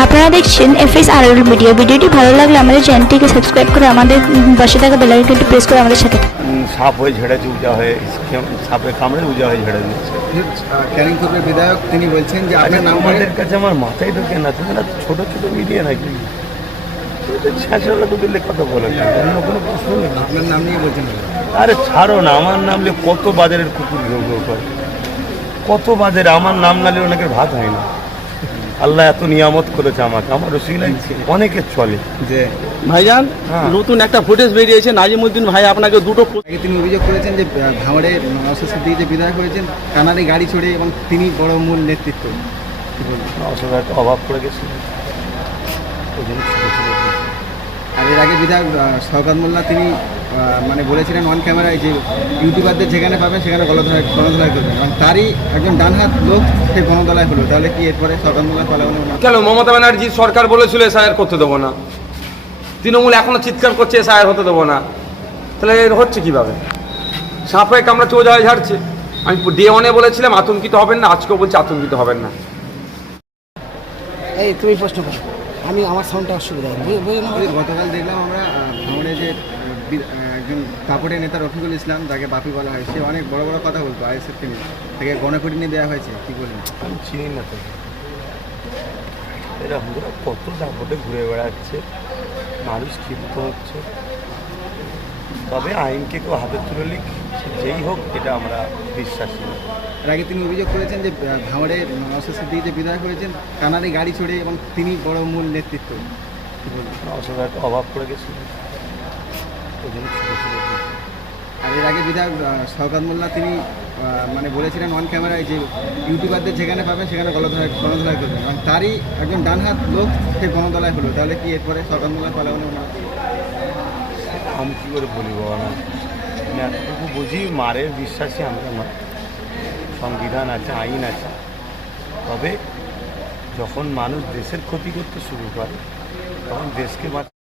আপনারা দেখছেন এফএস আর মিডিয়া ভিডিওটি ভালো লাগলে আমাদের চ্যানেলটিকে সাবস্ক্রাইব করে আমাদের পাশে থাকা বেলাইকনটি প্রেস করে আমাদের সাথে সাপ হয়ে ঝেড়েছে উজা হয়ে সাপে কামড়ে উজা হয়ে ঝেড়ে দিচ্ছে। ক্যানিং গ্রুপের বিধায়ক তিনি বলছেন যে আচ্ছা আপনার নাম আমাদের কাছে আমার মাথায় ঢোকে না তোমরা না ছোটো ছোটো মিডিয়া নাকি? ছেঁচড়া তো দিলে কথা বলে না অন্য কোনো প্রশ্ন নেই। আপনার নাম নিয়ে বলছেন আরে ছাড়ো না আমার নামলে কত বাজারের কুকুর ঘেউ ঘেউ করে। কত বাজারে আমার নাম নালে অনেকের ভাত হয় না। আল্লাহ এত নিয়ামত করেছে আমাকে আমার রসিলাই অনেকের চলে। যে ভাইজান হ্যাঁ। নতুন একটা ফুটেজ বেরিয়েছে নাজিমুদ্দিন ভাই আপনাকে দুটো তিনি অভিযোগ করেছেন যে ভাঁড়ে অসুস্থ নওশাদ সিদ্দিকী যে বিদায় করেছেন কানারে গাড়ি ছড়ে এবং তিনি বড় মূল নেতৃত্ব। কি বলবেন? অসুবিধা একটা অভাব পড়ে গেছিল। আগে বিধায়ক শওকত মোল্লা তিনি মানে বলেছিলেন অন ক্যামেরায় যে ইউটিউবারদের যেখানে পাবেন সেখানে গণধলাই গণধলাই করবেন। এবং তারই একজন ডানহাত লোক সেই গণধলাই হলো। তাহলে কি এরপরে শওকত মোল্লা পালানো কেন? মমতা ব্যানার্জি সরকার বলেছিল এসআইআর করতে দেবো না। তৃণমূল এখনও চিৎকার করছে এসআইআর হতে দেবো না। তাহলে এর হচ্ছে কীভাবে? সাপে কামড়া চোজ হয়ে ঝাড়ছে। আমি ডে ওয়ানে বলেছিলাম আতঙ্কিত হবেন না। আজকেও বলছি আতঙ্কিত হবেন না। এই তুমি প্রশ্ন করো। আমি আমার সাউন্ডটা অসুবিধা হয় গতকাল দেখলাম আমরা ভ্রমণে যে একজন কাপড়ের নেতা রফিকুল ইসলাম যাকে বাপি বলা হয়। সে অনেক বড় বড় কথা বলতো আইএসএফকে নিয়ে। তাকে গণকরি নিয়ে দেওয়া হয়েছে কি বলবেন? আমি চিনি না তো। এরা হুঁড়া কত দাপটে ঘুরে বেড়াচ্ছে মানুষ ক্ষিপ্ত হচ্ছে। তবে আইনকে কেউ হাতে তুলে লিখ যেই হোক এটা আমরা বিশ্বাসী এর আগে তিনি অভিযোগ করেছেন যে ভাঙড়ে নওশাদ সিদ্দিকী যে বিধায়ক হয়েছেন কানারে গাড়ি ছড়ে এবং তিনি বড় মূল নেতৃত্ব। একটা অভাব পড়ে গেছিল ওই জন্য আর এর আগে বিধায়ক শওকত মোল্লা তিনি মানে বলেছিলেন অন ক্যামেরায় যে ইউটিউবারদের যেখানে পাবেন সেখানে গণধলাই গণধলাই করবেন। এবং তারই একজন ডানহাত লোক সে গণধলাই হলো। তাহলে কি এরপরে শওকত মোল্লা পালানো না? আমি কী করে বলি বাবা? আমি এতটুকু বুঝি মারের বিশ্বাসী আমরা। না সংবিধান আছে, আইন আছে। তবে যখন মানুষ দেশের ক্ষতি করতে শুরু করে, তখন দেশকে